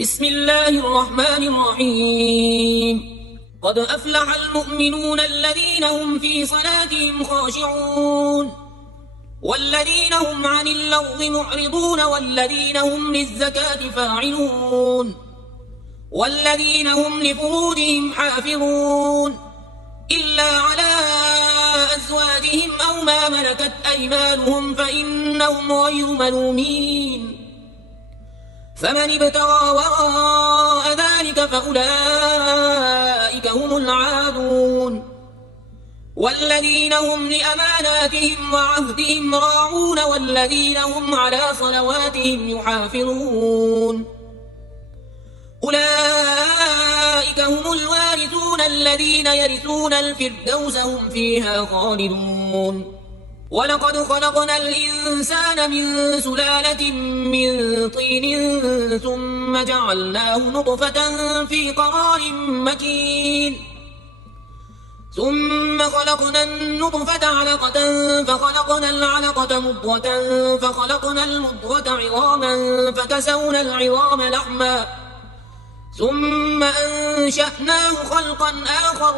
بسم الله الرحمن الرحيم. قد أفلح المؤمنون الذين هم في صلاتهم خاشعون والذين هم عن اللغو معرضون والذين هم للزكاة فاعلون والذين هم لفروجهم حافظون إلا على أزواجهم أو ما ملكت أيمانهم فإنهم غير ملومين. فمن ابتغى وراء ذلك فأولئك هم العادون. والذين هم لأماناتهم وعهدهم راعون والذين هم على صلواتهم يحافظون. أولئك هم الوارثون الذين يرثون الفردوس هم فيها خالدون. ولقد خلقنا الإنسان من سلالة من طين ثم جعلناه نطفة في قرار مكين ثم خلقنا النطفة علقة فخلقنا العلقة مضغة فخلقنا المضغة عظاما فكسونا العظام لحما ثم أنشأناه خلقا آخر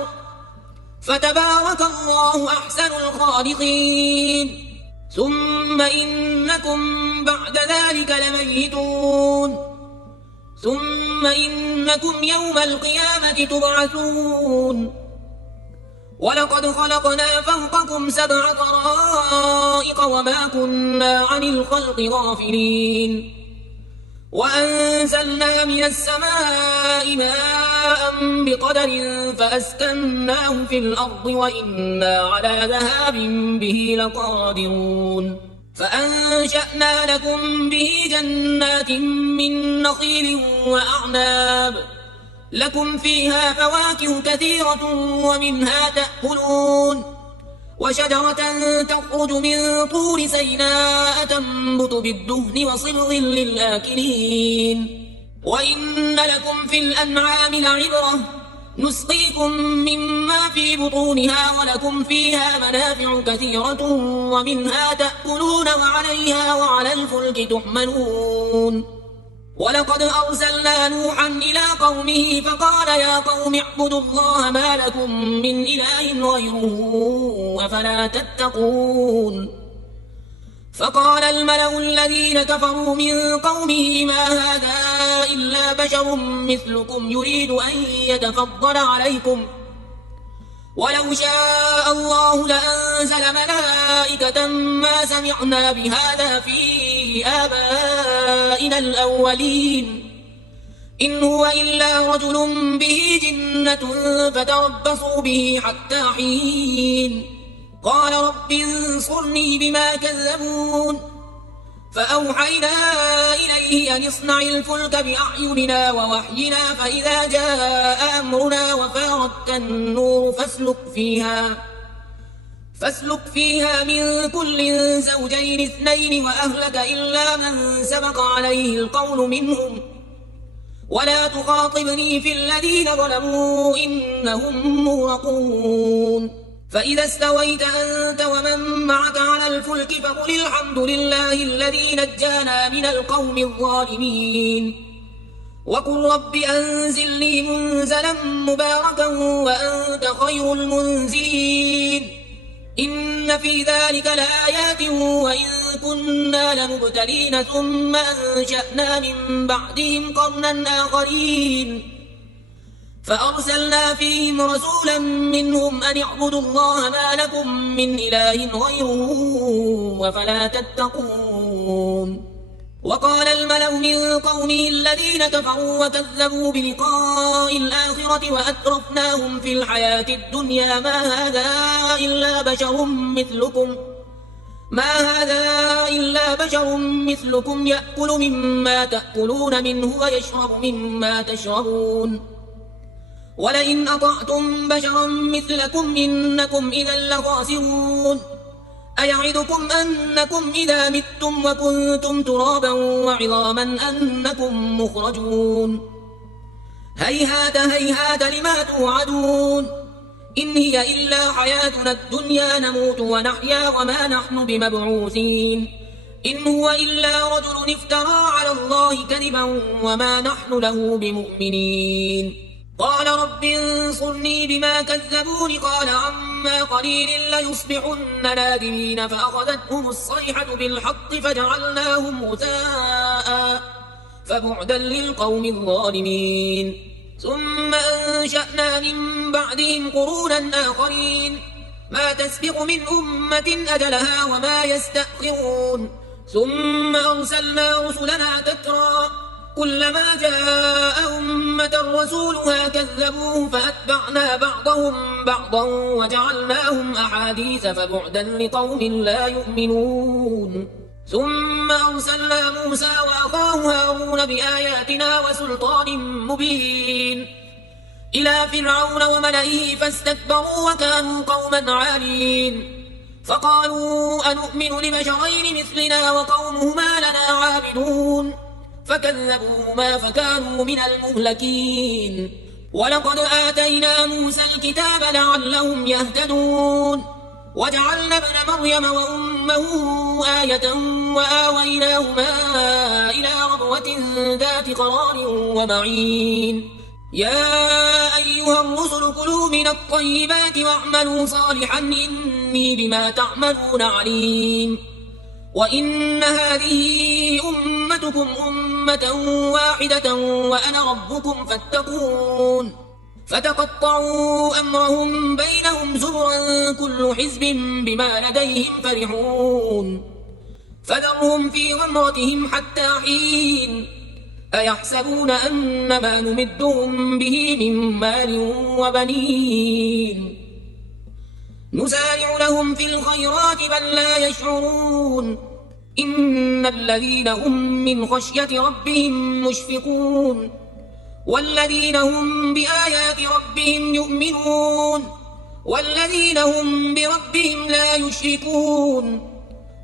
فتبارك الله أحسن الخالقين. ثم إنكم بعد ذلك لميتون ثم إنكم يوم القيامة تبعثون. ولقد خلقنا فوقكم 7 طرائق وما كنا عن الخلق غافلين. وأنزلنا من السماء ماء بقدر فأسكناه في الأرض وإنا على ذهاب به لقادرون. فأنشأنا لكم به جنات من نخيل وأعناب لكم فيها فواكه كثيرة ومنها تأكلون. وشجرة تخرج من طور سيناء تنبت بالدهن وصبغ للآكلين. وإن لكم في الأنعام لعبرة نسقيكم مما في بطونها ولكم فيها منافع كثيرة ومنها تأكلون وعليها وعلى الفلك تحملون. ولقد أرسلنا نوحا إلى قومه فقال يا قوم اعبدوا الله ما لكم من إله غيره أفلا تتقون. فقال الملأ الذين كفروا من قومه ما هذا إلا بشر مثلكم يريد أن يتفضل عليكم ولو شاء الله لأنزل ملائكة ما سمعنا بهذا في آبائنا الأولين إن هو إلا رجل به جنة فتربصوا به حتى حين. قال رب انصرني بما كذبون. فأوحينا إليه أن اصنع الفلك بأعيننا ووحينا فإذا جاء أمرنا وفارت النور فاسلك فيها من كل زوجين 2 وأهلك إلا من سبق عليه القول منهم ولا تخاطبني في الذين ظلموا إنهم مغرقون. فإذا استويت أنت ومن معك على الفلك فقل الحمد لله الذي نجانا من القوم الظالمين. وقل رب أنزلني منزلا مباركا وأنت خير المنزلين. إن في ذلك لآيات وإن كنا لمبتلين ثم أنشأنا من بعدهم قرنا آخرين فأرسلنا فيهم رسولا منهم أن اعبدوا الله ما لكم من إله غيره أفلا تتقون. وقال الملأ من قومه الذين كفروا وكذبوا بلقاء الآخرة وأترفناهم في الحياة الدنيا ما هذا إلا بشر مثلكم يأكل مما تأكلون منه ويشرب مما تشربون ولئن أطعتم بشرا مثلكم إنكم إذا لخاسرون. أيعدكم أنكم إذا متم وكنتم ترابا وعظاما أنكم مخرجون. هيهات هيهات لما توعدون. إن هي إلا حياتنا الدنيا نموت ونحيا وما نحن بمبعوثين. إن هو إلا رجل افترى على الله كذبا وما نحن له بمؤمنين قال رب انصرني بما كذبون قال عما قليل ليصبحن نادمين فأخذتهم الصيحة بالحق فجعلناهم غثاء فبعدا للقوم الظالمين ثم أنشأنا من بعدهم قرونا آخرين ما تسبق من أمة أجلها وما يستأخرون ثم أرسلنا رسلنا تترى كلما جاء أمة رسولها كذبوه فأتبعنا بعضهم بعضا وجعلناهم أحاديث فبعدا لقوم لا يؤمنون ثم أرسلنا موسى وأخاه هارون بآياتنا وسلطان مبين إلى فرعون وملئه فاستكبروا وكانوا قوما عالين فقالوا أنؤمن لبشرين مثلنا وقومهما لنا عابدون فكذبوهما فكانوا من المهلكين ولقد آتينا موسى الكتاب لعلهم يهتدون وجعلنا ابن مريم وأمه آية وآويناهما إلى ربوة ذات قرار ومعين يا أيها الرسل كلوا من الطيبات واعملوا صالحا إني بما تعملون عليم وإن هذه أمتكم أمة واحدة وأنا ربكم فاتقون فتقطعوا أمرهم بينهم زبرا كل حزب بما لديهم فرحون فذرهم في غمرتهم حتى حين أيحسبون أن ما نمدهم به من مال وبنين نسارع لهم في الخيرات بل لا يشعرون إن الذين هم من خشية ربهم مشفقون والذين هم بآيات ربهم يؤمنون والذين هم بربهم لا يشركون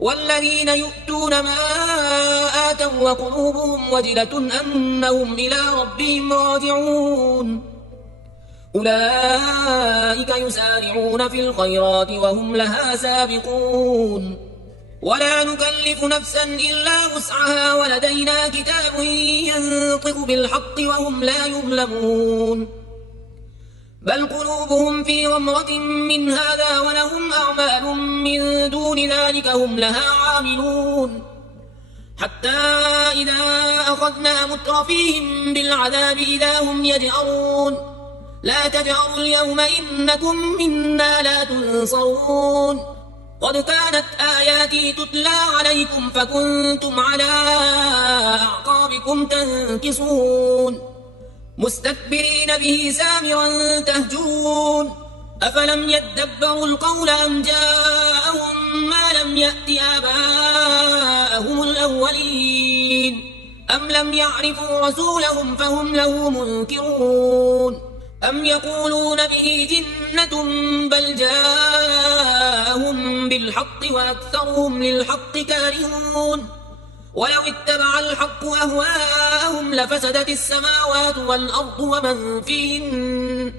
والذين يؤتون ما آتوا وقلوبهم وجلة أنهم إلى ربهم راجعون أولئك يسارعون في الخيرات وهم لها سابقون ولا نكلف نفسا إلا وسعها ولدينا كتاب ينطق بالحق وهم لا يظلمون بل قلوبهم في غمرة من هذا ولهم أعمال من دون ذلك هم لها عاملون حتى إذا أخذنا مترفيهم بالعذاب إذا هم يجأرون لا تجأروا اليوم إنكم منا لا تنصرون قد كانت آياتي تتلى عليكم فكنتم على أعقابكم تنكصون مستكبرين به سامرا تهجرون أفلم يدبروا القول أم جاءهم ما لم يأت آباءهم الأولين أم لم يعرفوا رسولهم فهم له منكرون أم يقولون به جنة بل جاءهم بالحق وأكثرهم للحق كارهون ولو اتبع الحق أهواءهم لفسدت السماوات والأرض ومن فيهن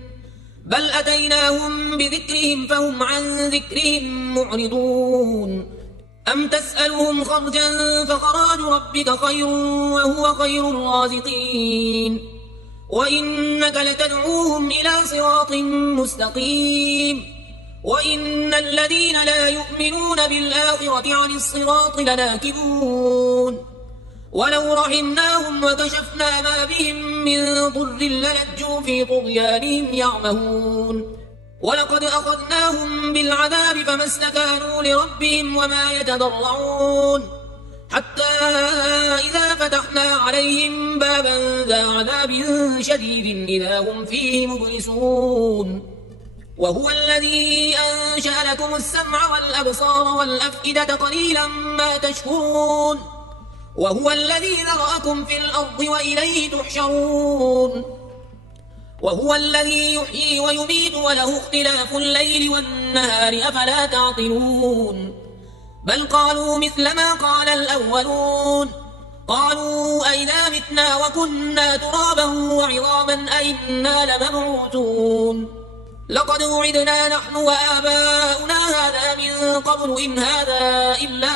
بل أتيناهم بذكرهم فهم عن ذكرهم معرضون أم تسألهم خرجا فخراج ربك خير وهو خير الرازقين وإنك لتدعوهم إلى صراط مستقيم وإن الذين لا يؤمنون بالآخرة عن الصراط لناكبون ولو رحمناهم وكشفنا ما بهم من ضر للجوا في طغيانهم يعمهون ولقد أخذناهم بالعذاب فما استكانوا لربهم وما يتضرعون حتى إذا فتحنا عليهم بابا ذا عذاب شديد إذا هم فيه مبلسون وهو الذي أنشأ لكم السمع والأبصار والأفئدة قليلا ما تشكرون وهو الذي ذرأكم في الأرض وإليه تحشرون وهو الذي يحيي ويميت وله اختلاف الليل والنهار أفلا تعقلون بل قالوا مثل ما قال الأولون قالوا أئذا متنا وكنا ترابا وعظاما أئنا لمبعوثون لقد وعدنا نحن وآباؤنا هذا من قبل إن هذا إلا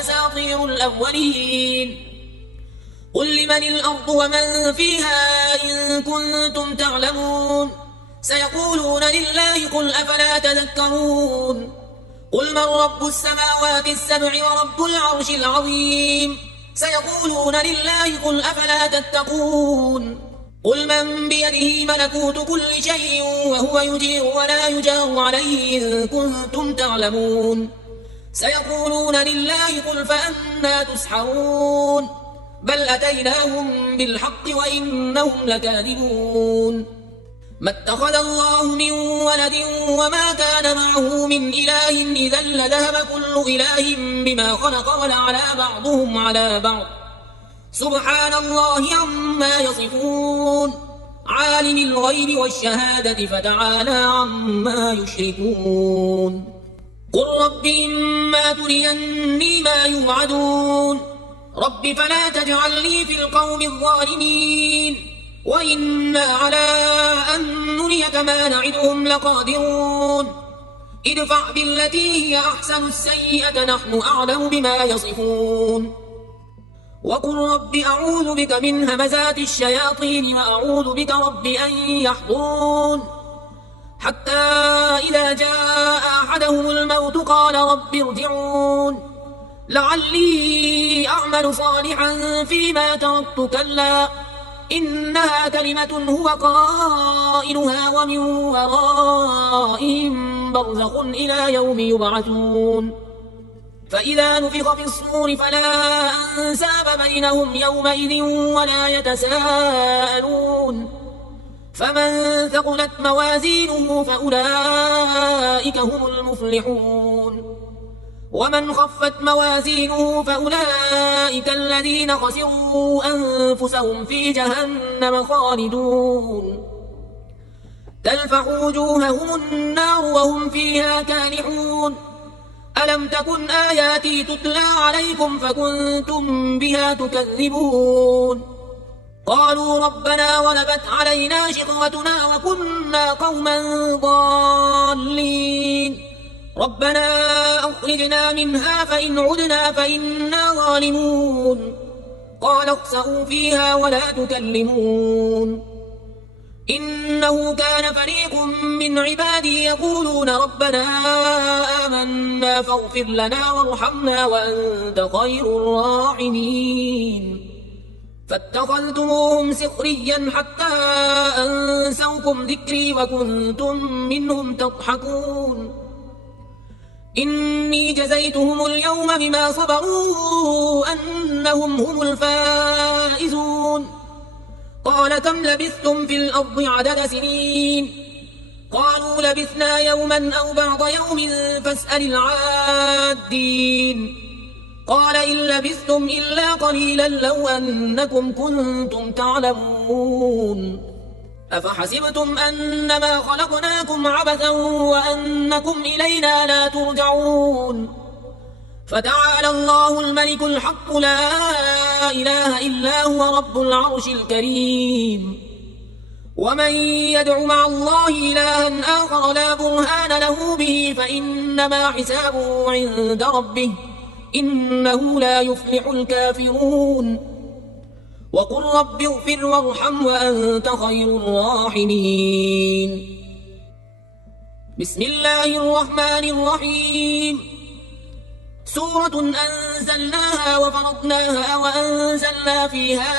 أساطير الأولين الأولين قل لمن الأرض ومن فيها إن كنتم تعلمون سيقولون لله قل أفلا تذكرون قل من رب السماوات السبع ورب العرش العظيم سيقولون لله قل أفلا تتقون قل من بيده ملكوت كل شيء وهو يجير ولا يجار عليه إن كنتم تعلمون سيقولون لله قل فأنى تسحرون بل أتيناهم بالحق وإنهم لكاذبون ما اتخذ الله من ولد وما كان معه من إله إذا لذهب كل إله بما خلق ولعلى بعضهم على بعض سبحان الله عما يصفون عالم الغيب والشهادة فتعالى عما يشركون قل رب إما تريني ما يوعدون رب فلا تجعلني في القوم الظالمين وإنا على أن نريك ما نعدهم لقادرون ادفع بالتي هي أحسن السيئة نحن أعلم بما يصفون وقل رب أعوذ بك من همزات الشياطين وأعوذ بك رب أن يحضرون حتى إذا جاء أحدهم الموت قال رب ارجعون لعلي أعمل صالحا فيما تركت كلا إنها كلمة هو قائلها ومن ورائهم برزخ إلى يوم يبعثون فإذا نفخ في الصور فلا أنساب بينهم يومئذ ولا يتساءلون فمن ثقلت موازينه فأولئك هم المفلحون ومن خفت موازينه فأولئك الذين خسروا أنفسهم في جهنم خالدون تلفح وجوههم النار وهم فيها كالحون ألم تكن آياتي تتلى عليكم فكنتم بها تكذبون قالوا ربنا غلبت علينا شقوتنا وكنا قوما ضالين ربنا أخرجنا منها فإن عدنا فإنا ظالمون قال اخسئوا فيها ولا تكلمون إنه كان فريق من عبادي يقولون ربنا آمنا فاغفر لنا وارحمنا وأنت خير الراحمين فاتخذتموهم سخريا حتى أنسوكم ذكري وكنتم منهم تضحكون إني جزيتهم اليوم بما صبروا أنهم هم الفائزون قال كم لبثتم في الأرض عدد سنين قالوا لبثنا يوما أو بعض يوم فاسأل العادين قال إن لبثتم إلا قليلا لو أنكم كنتم تعلمون أفحسبتم أنما خلقناكم عبثا وأنكم إلينا لا ترجعون فتعالى الله الملك الحق لا إله إلا هو رب العرش الكريم ومن يدع مع الله إلها آخر لا برهان له به فإنما حسابه عند ربه إنه لا يفلح الكافرون وقل رب اغفر وارحم وأنت خير الراحمين بسم الله الرحمن الرحيم سورة أنزلناها وفرضناها وأنزلنا فيها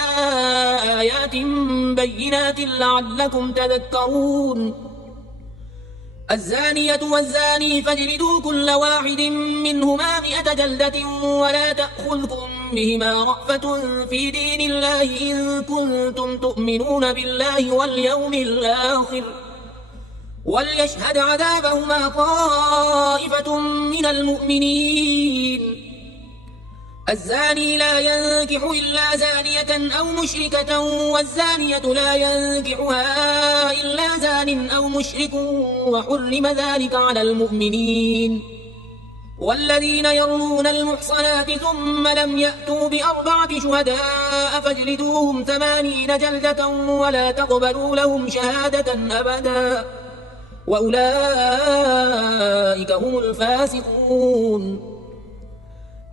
آيات بينات لعلكم تذكرون الزانية والزاني فاجلدوا كل واحد منهما 100 جلدة ولا تأخذكم بهما رأفة في دين الله إن كنتم تؤمنون بالله واليوم الآخر وليشهد عذابهما طائفة من المؤمنين الزاني لا ينكح إلا زانية أو مشركة والزانية لا ينكحها إلا زان أو مشرك وحرم ذلك على المؤمنين والذين يرمون المحصنات ثم لم يأتوا ب4 شهداء فاجلدوهم 80 جلدة ولا تقبلوا لهم شهادة أبدا وأولئك هم الفاسقون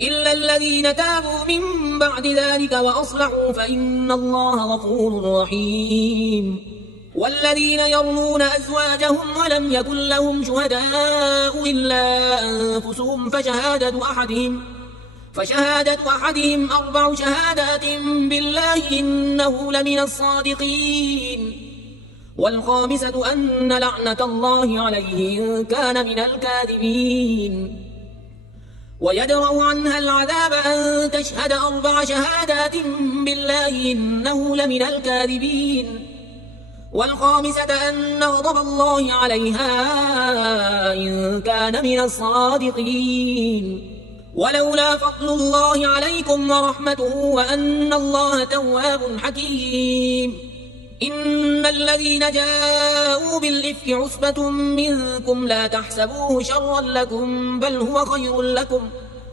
إلا الذين تابوا من بعد ذلك وأصلحوا فإن الله غفور رحيم. والذين يرمون أزواجهم ولم يكن لهم شهداء إلا أنفسهم فشهادة أحدهم 4 شهادات بالله إنه لمن الصادقين. والخامسة أن لعنة الله عليه إن كان من الكاذبين. ويدرأ عنها العذاب أن تشهد 4 شهادات بالله إنه لمن الكاذبين. والخامسة أن غضب الله عليها إن كان من الصادقين. ولولا فضل الله عليكم ورحمته وأن الله تواب حكيم. إن الذين جاءوا بالإفك عصبة منكم لا تحسبوه شرا لكم بل هو خير لكم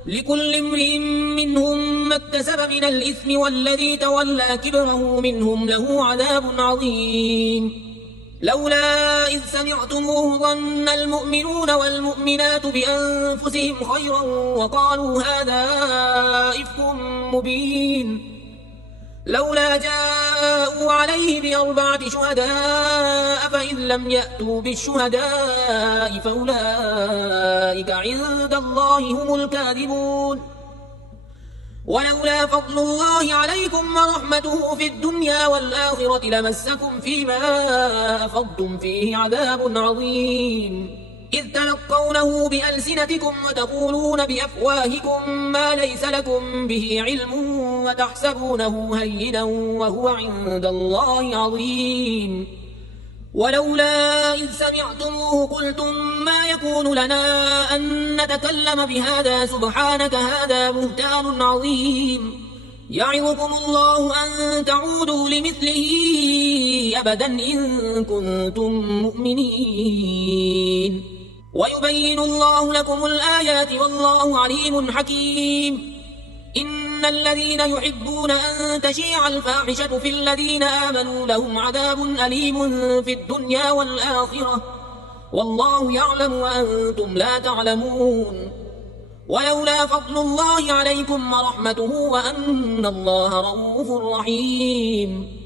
لكل امرئ منهم ما اكتسب من الإثم والذي تولى كبره منهم له عذاب عظيم. لولا إذ سمعتموه ظن المؤمنون والمؤمنات بأنفسهم خيرا وقالوا هذا إفك مبين. لولا جاءوا عليه ب4 شهداء فإذ لم يأتوا بالشهداء فأولئك عند الله هم الكاذبون. ولولا فضل الله عليكم ورحمته في الدنيا والآخرة لمسكم فيما أفضتم فيه عذاب عظيم. إذ تلقونه بألسنتكم وتقولون بأفواهكم ما ليس لكم به علم وتحسبونه هينا وهو عند الله عظيم. ولولا إذ سمعتموه قلتم ما يكون لنا أن نتكلم بهذا سبحانك هذا بهتان عظيم. يعظكم الله أن تعودوا لمثله أبدا إن كنتم مؤمنين. ويبين الله لكم الآيات والله عليم حكيم. إن الذين يحبون أن تشيع الفاحشة في الذين آمنوا لهم عذاب أليم في الدنيا والآخرة والله يعلم وأنتم لا تعلمون. ولولا فضل الله عليكم ورحمته وأن الله رؤوف رحيم.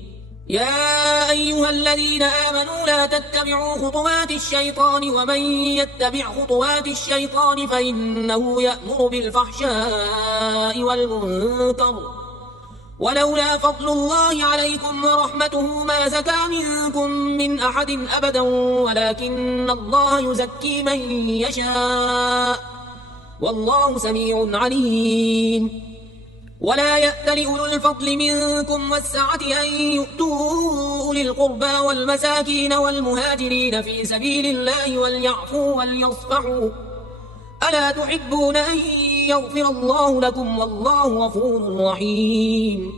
يا أيها الذين آمنوا لا تتبعوا خطوات الشيطان ومن يتبع خطوات الشيطان فإنه يأمر بالفحشاء والمنكر. ولولا فضل الله عليكم ورحمته ما زكى منكم من أحد أبدا ولكن الله يزكي من يشاء والله سميع عليم. ولا يأتل أولو الفضل منكم والسعة أن يؤتوا أولي القربى والمساكين والمهاجرين في سبيل الله وليعفوا وليصفحوا ألا تحبون أن يغفر الله لكم والله غفور رحيم.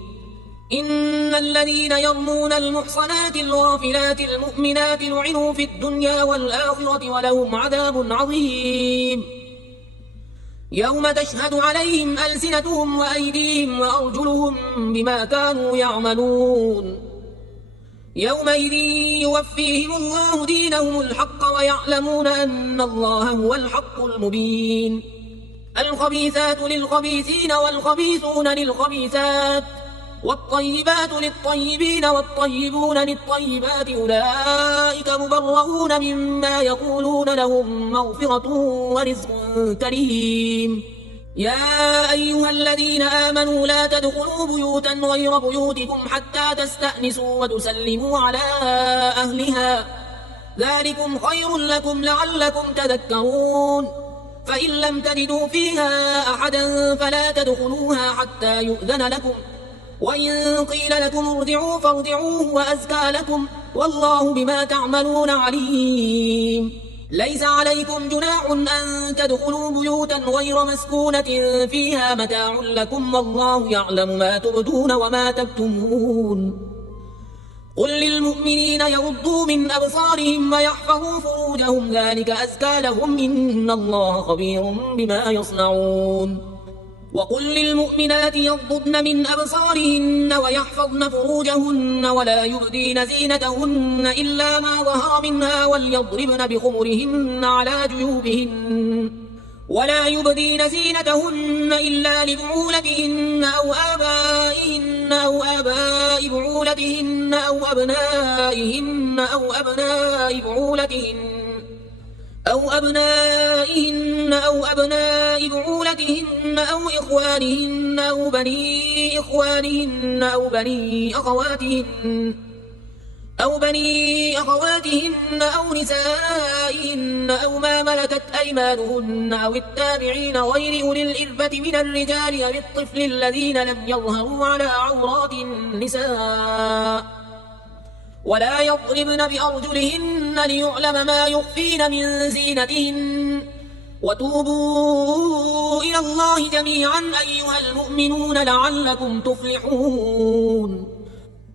إن الذين يرمون المحصنات الغافلات المؤمنات لعنوا في الدنيا والآخرة ولهم عذاب عظيم. يوم تشهد عليهم ألسنتهم وأيديهم وأرجلهم بما كانوا يعملون. يومئذ يوفيهم الله دينهم الحق ويعلمون أن الله هو الحق المبين. الخبيثات للخبيثين والخبيثون للخبيثات والطيبات للطيبين والطيبون للطيبات أولئك مبرؤون مما يقولون لهم مغفرة ورزق كريم. يا أيها الذين آمنوا لا تدخلوا بيوتا غير بيوتكم حتى تستأنسوا وتسلموا على أهلها ذلكم خير لكم لعلكم تذكرون. فإن لم تجدوا فيها أحدا فلا تدخلوها حتى يؤذن لكم وإن قيل لكم ارجعوا فارجعوا وأزكى لكم والله بما تعملون عليم. ليس عليكم جناح أن تدخلوا بيوتا غير مسكونة فيها متاع لكم والله يعلم ما تبدون وما تكتمون. قل للمؤمنين يغضوا من أبصارهم ويحفظوا فروجهم ذلك أزكى لهم إن الله خبير بما يصنعون. وقل للمؤمنات يغضضن من أبصارهن ويحفظن فروجهن ولا يبدين زينتهن إلا ما ظهر منها وليضربن بخمرهن على جيوبهن ولا يبدين زينتهن إلا لبعولتهن أو آبائهن أو آباء بعولتهن أو أبنائهن أو أبناء بعولتهن أو أبناء بعولتهن أو إخوانهن أو بني إخوانهن أو بني أخواتهن أو نسائهن أو ما ملكت أيمانهن أو التابعين غير أولي الإربة من الرجال أو الطفل الذين لم يظهروا على عورات النساء ولا يضربن بأرجلهن ليعلم ما يخفين من زينتهن وتوبوا إلى الله جميعا أيها المؤمنون لعلكم تفلحون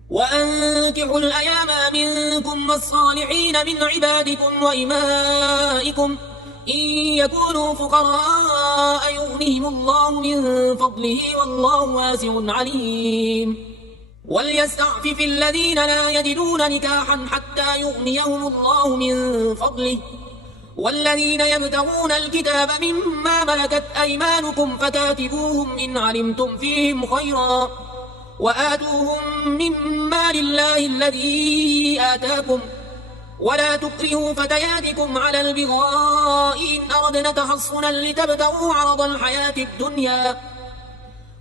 وأنكحوا الأيام منكم والصالحين من عبادكم وإمائكم إن يكونوا فقراء يغنيهم الله من فضله والله واسع عليم وليستعفف الذين لا يجدون نكاحا حتى يغنيهم الله من فضله والذين يبتغون الكتاب مما ملكت أيمانكم فكاتبوهم إن علمتم فيهم خيرا وآتوهم مما لله الذي آتاكم ولا تكرهوا فتياتكم على البغاء إن أردنا تحصنا لتبتغوا عرض الحياة الدنيا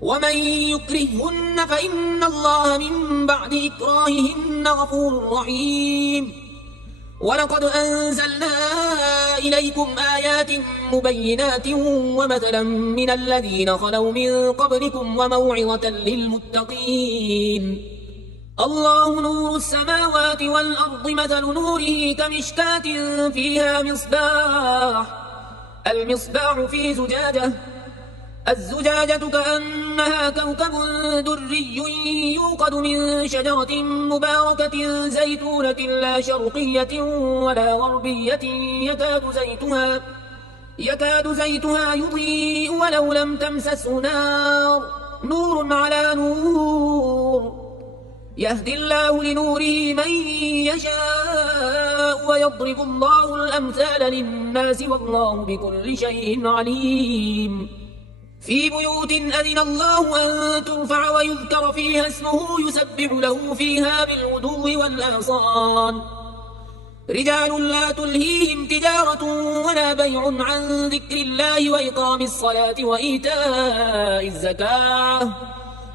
ومن يكرههن فإن الله من بعد إكراههن غفور رحيم ولقد أنزلنا إليكم آيات مبينات ومثلا من الذين خلوا من قبلكم وموعظة للمتقين الله نور السماوات والأرض مثل نوره كمشكاة فيها المصباح في زجاجة الزجاجة كأنها كوكب دري يوقد من شجرة مباركة زيتونة لا شرقية ولا غربية يكاد زيتها يضيء ولو لم تمسسه نور على نور يهدي الله لنوره من يشاء ويضرب الله الأمثال للناس والله بكل شيء عليم في بيوت أذن الله أن ترفع ويذكر فيها اسمه يسبح له فيها بالغدو والآصال رجال لا تلهيهم تجارة ولا بيع عن ذكر الله وإقام الصلاة وإيتاء الزكاة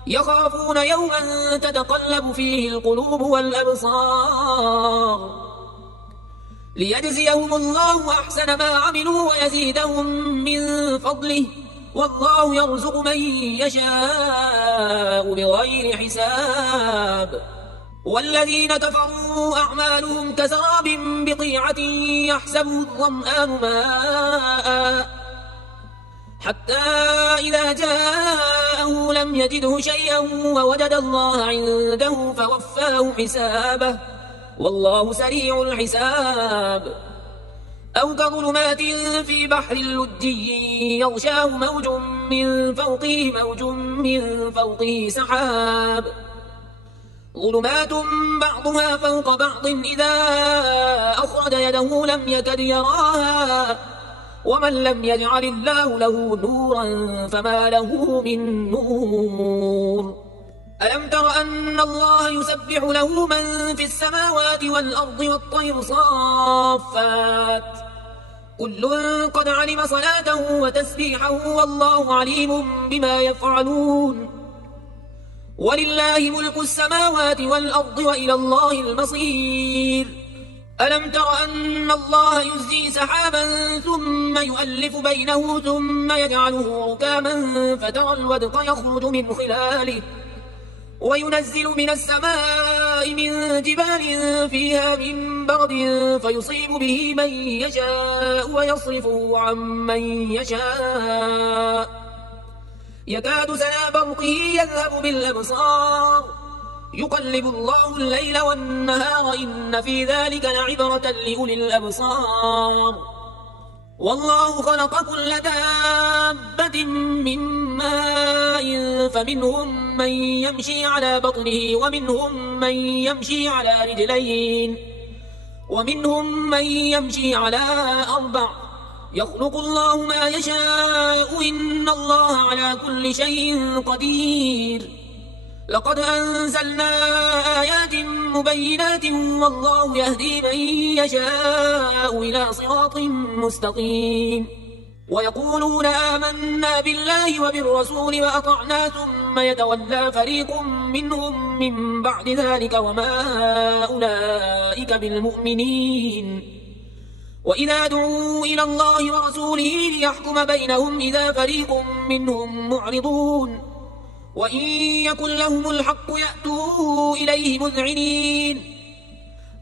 يخافون يوما تتقلب فيه القلوب والأبصار ليجزيهم الله أحسن ما عملوا ويزيدهم من فضله والله يرزق من يشاء بغير حساب والذين كفروا أعمالهم كسراب بقيعة يحسبه الظمآن ماء حتى إذا جاءه لم يجده شيئا ووجد الله عنده فوفاه حسابه والله سريع الحساب أو كظلمات في بحر لجي يغشاه موج من فوقه سحاب ظلمات بعضها فوق بعض إذا أخرج يده لم يكد يراها ومن لم يجعل الله له نورا فما له من نور ألم تر أن الله يسبح له من في السماوات والأرض والطير صافات كل قد علم صلاته وتسبيحه والله عليم بما يفعلون ولله ملك السماوات والأرض وإلى الله المصير ألم تر أن الله يزجي سحابا ثم يؤلف بينه ثم يجعله ركاما فترى الودق يخرج من خلاله وينزل من السماء من جبال فيها من برد فيصيب به من يشاء ويصرفه عن من يشاء يكاد سنا برقه يذهب بالأبصار يقلب الله الليل والنهار إن في ذلك لعبرة لأولي الأبصار والله خلق كل دابة من ماء فمنهم من يمشي على بطنه ومنهم من يمشي على رجلين ومنهم من يمشي على 4 يخلق الله ما يشاء إن الله على كل شيء قدير لقد أنزلنا آيات مبينات والله يهدي من يشاء إلى صراط مستقيم ويقولون آمنا بالله وبالرسول وأطعنا ثم يتولى فريق منهم من بعد ذلك وما أولئك بالمؤمنين وإذا دعوا إلى الله ورسوله ليحكم بينهم إذا فريق منهم معرضون وإن يكن لهم الحق يأتوا إليه مذعنين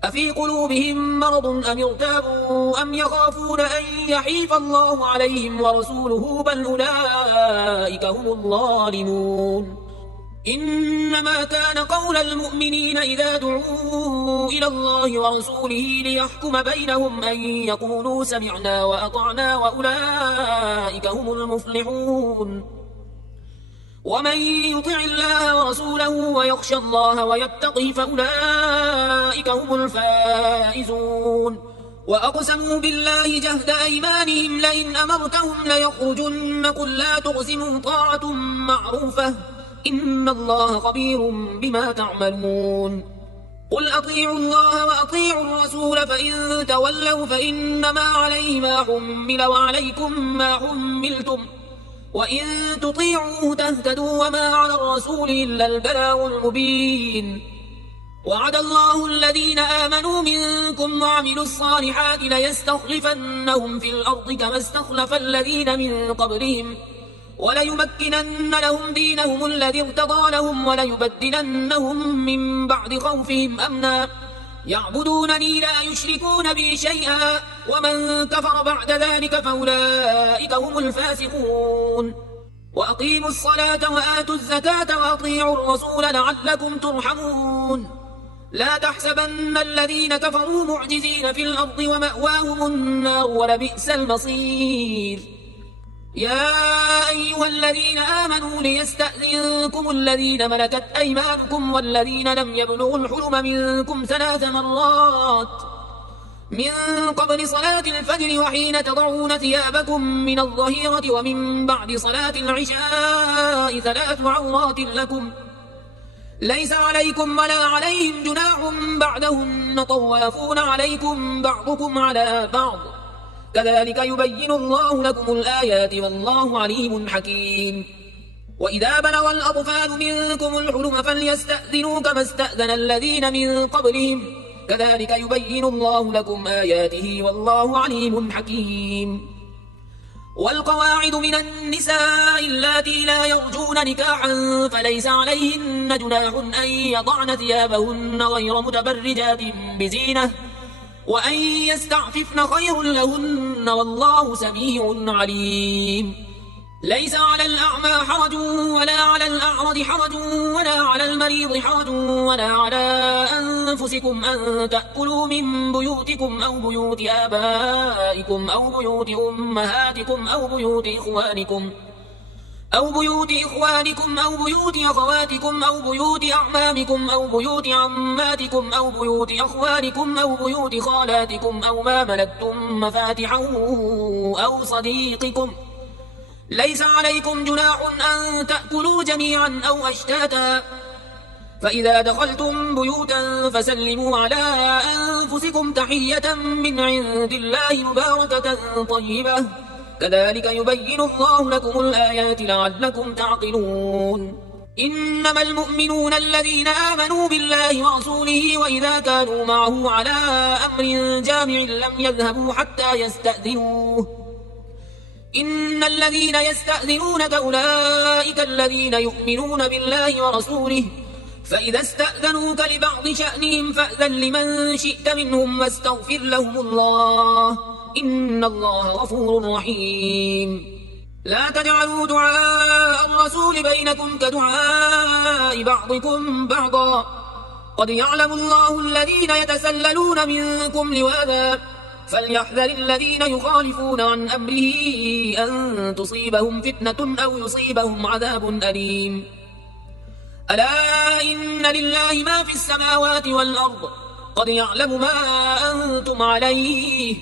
أفي قلوبهم مرض أم ارتابوا أم يخافون أن يحيف الله عليهم ورسوله بل أولئك هم الظالمون إنما كان قول المؤمنين إذا دعوا إلى الله ورسوله ليحكم بينهم أن يقولوا سمعنا وأطعنا وأولئك هم المفلحون ومن يطع الله ورسوله ويخشى الله ويتقه فأولئك هم الفائزون وأقسموا بالله جهد أيمانهم لئن أمرتهم ليخرجن قل لا تقسموا طاعة معروفة إن الله خبير بما تعملون قل أطيعوا الله وأطيعوا الرسول فإن تولوا فإنما عليه ما حمل وعليكم ما حملتم وإن تطيعوه تهتدوا وما على الرسول إلا البلاغ المبين وعد الله الذين آمنوا منكم وعملوا الصالحات ليستخلفنهم في الأرض كما استخلف الذين من قبلهم وليمكنن لهم دينهم الذي ارتضى لهم وليبدلنهم من بعد خوفهم أمنا يعبدونني لا يشركون بي شيئا ومن كفر بعد ذلك فأولئك هم الفاسقون وأقيموا الصلاة وآتوا الزكاة وأطيعوا الرسول لعلكم ترحمون لا تحسبن الذين كفروا معجزين في الأرض ومأواهم النار ولبئس المصير يا أيها الذين آمنوا ليستأذنكم الذين ملكت أيمانكم والذين لم يبلغوا الحلم منكم 3 مرات من قبل صلاة الفجر وحين تضعون ثيابكم من الظهيرة ومن بعد صلاة العشاء 3 عورات لكم ليس عليكم ولا عليهم جناح بعدهن طوافون عليكم بعضكم على بعض كذلك يبين الله لكم الآيات والله عليم حكيم وإذا بلغ الأطفال منكم الحلم فليستأذنوا كما استأذن الذين من قبلهم كذلك يبين الله لكم آياته والله عليم حكيم والقواعد من النساء اللاتي لا يرجون نكاحا فليس عليهن جناح أن يضعن ثيابهن غير متبرجات بزينة وأن يستعففن خير لهن والله سميع عليم ليس على الأعمى حرج ولا على الأعرج حرج ولا على المريض حرج ولا على أنفسكم أن تأكلوا من بيوتكم أو بيوت آبائكم أو بيوت أمهاتكم أو بيوت إخوانكم أو بيوت إخوانكم أو بيوت أخواتكم أو بيوت أعمامكم أو بيوت عماتكم أو بيوت أخوانكم أو بيوت خالاتكم أو ما ملكتم مفاتحه أو صديقكم ليس عليكم جناح أن تأكلوا جميعا أو أشتاتا فإذا دخلتم بيوتا فسلموا على أنفسكم تحية من عند الله مباركة طيبة كذلك يبين الله لكم الآيات لعلكم تعقلون إنما المؤمنون الذين آمنوا بالله ورسوله وإذا كانوا معه على أمر جامع لم يذهبوا حتى يستأذنوه إن الذين يستأذنونك أولئك الذين يؤمنون بالله ورسوله فإذا استأذنوك لبعض شأنهم فأذن لمن شئت منهم واستغفر لهم الله إن الله غفور رحيم لا تجعلوا دعاء الرسول بينكم كدعاء بعضكم بعضا قد يعلم الله الذين يتسللون منكم لواذا فليحذر الذين يخالفون عن أمره أن تصيبهم فتنة أو يصيبهم عذاب أليم ألا إن لله ما في السماوات والأرض قد يعلم ما أنتم عليه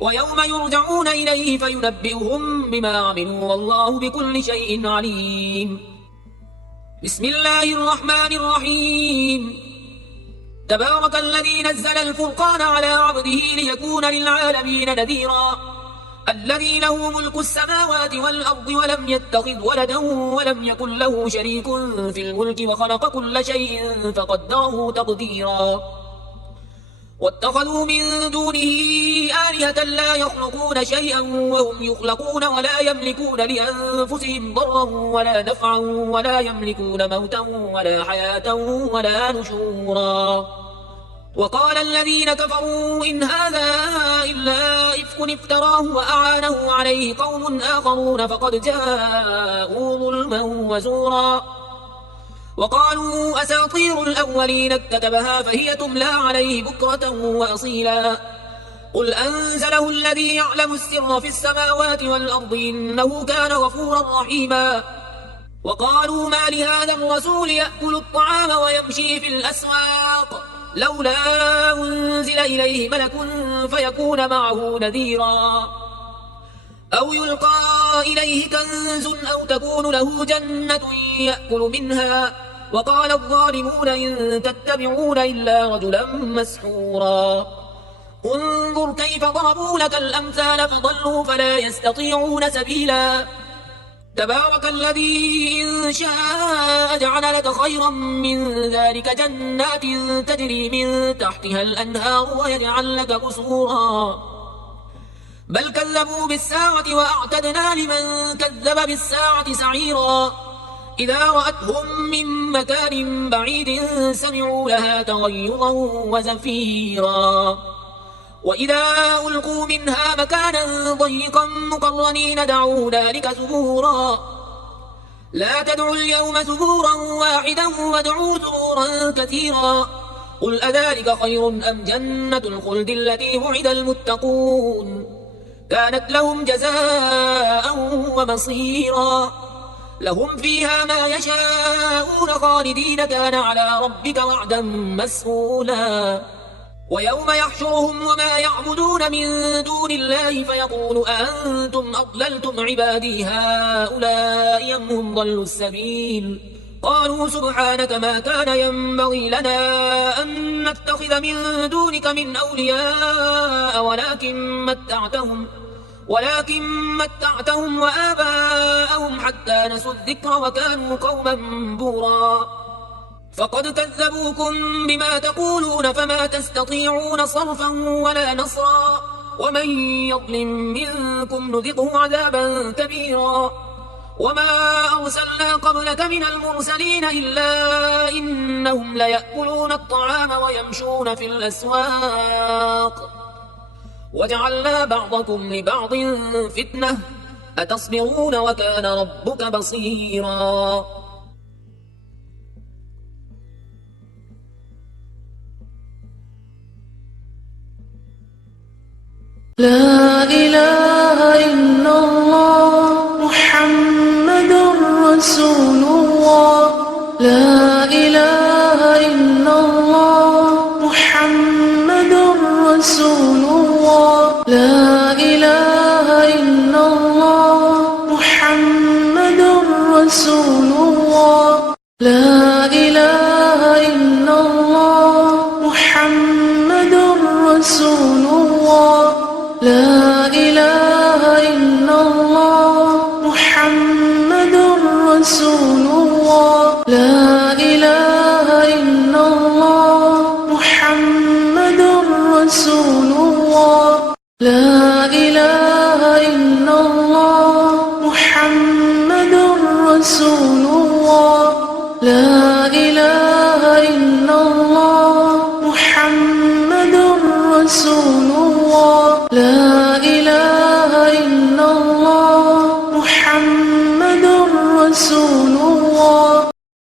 ويوم يرجعون إليه فينبئهم بما عملوا والله بكل شيء عليم. بسم الله الرحمن الرحيم. تبارك الذي نزل الفرقان على عبده ليكون للعالمين نذيرا. الذي له ملك السماوات والأرض ولم يتخذ ولدا ولم يكن له شريك في الملك وخلق كل شيء فقدره تقديرا. واتخذوا من دونه آلهة لا يخلقون شيئا وهم يخلقون ولا يملكون لأنفسهم ضرا ولا نفعا ولا يملكون موتا ولا حياة ولا نشورا. وقال الذين كفروا إن هذا إلا إفك افتراه وأعانه عليه قوم آخرون فقد جاءوا ظلما وزورا. وقالوا أساطير الأولين اكتتبها فهي تملى عليه بكرة وأصيلا. قل أنزله الذي يعلم السر في السماوات والأرض إنه كان غفورا رحيما. وقالوا ما لهذا الرسول يأكل الطعام ويمشي في الأسواق لولا أنزل إليه ملك فيكون معه نذيرا. أو يلقى إليه كنز أو تكون له جنة يأكل منها. وقال الظالمون إن تتبعون إلا رجلا مسحورا. انظر كيف ضربوا لك الأمثال فضلوا فلا يستطيعون سبيلا. تبارك الذي إن شاء جعل لك خيرا من ذلك جنات تجري من تحتها الأنهار ويجعل لك قصورا. بل كذبوا بالساعة وأعتدنا لمن كذب بالساعة سعيرا. إذا رأتهم من مكان بعيد سمعوا لها تغيظا وزفيرا. وإذا ألقوا منها مكانا ضيقا مقرنين دعوا ذلك ثبورا. لا تدعوا اليوم ثبورا واحدا وادعوا ثبورا كثيرا. قل أذلك خير أم جنة الخلد التي وعد المتقون كانت لهم جزاء ومصيرا. لهم فيها ما يشاءون خالدين كان على ربك وعدا مسئولا. ويوم يحشرهم وما يعبدون من دون الله فيقول أأنتم أضللتم عبادي هؤلاء أم هم ضلوا السبيل. قالوا سبحانك ما كان ينبغي لنا أن نتخذ من دونك من أولياء ولكن متعتهم وآباءهم حتى نسوا الذكر وكانوا قوما بورا. فقد كذبوكم بما تقولون فما تستطيعون صرفا ولا نصرا. ومن يظلم منكم نذقه عذابا كبيرا. وما أرسلنا قبلك من المرسلين إلا إنهم ليأكلون الطعام ويمشون في الأسواق وجعلنا بعضكم لبعض فتنة أتصبرون وكان ربك بصيرا. لا إله إلا الله محمد رسول الله. لا إله إلا الله محمد رسول الله. لا إله إلا الله محمد رسول الله. لا إله إلا الله محمد رسول الله. لا إله إلا الله محمد رسول الله. لا إله إلا الله محمد رسول الله. لا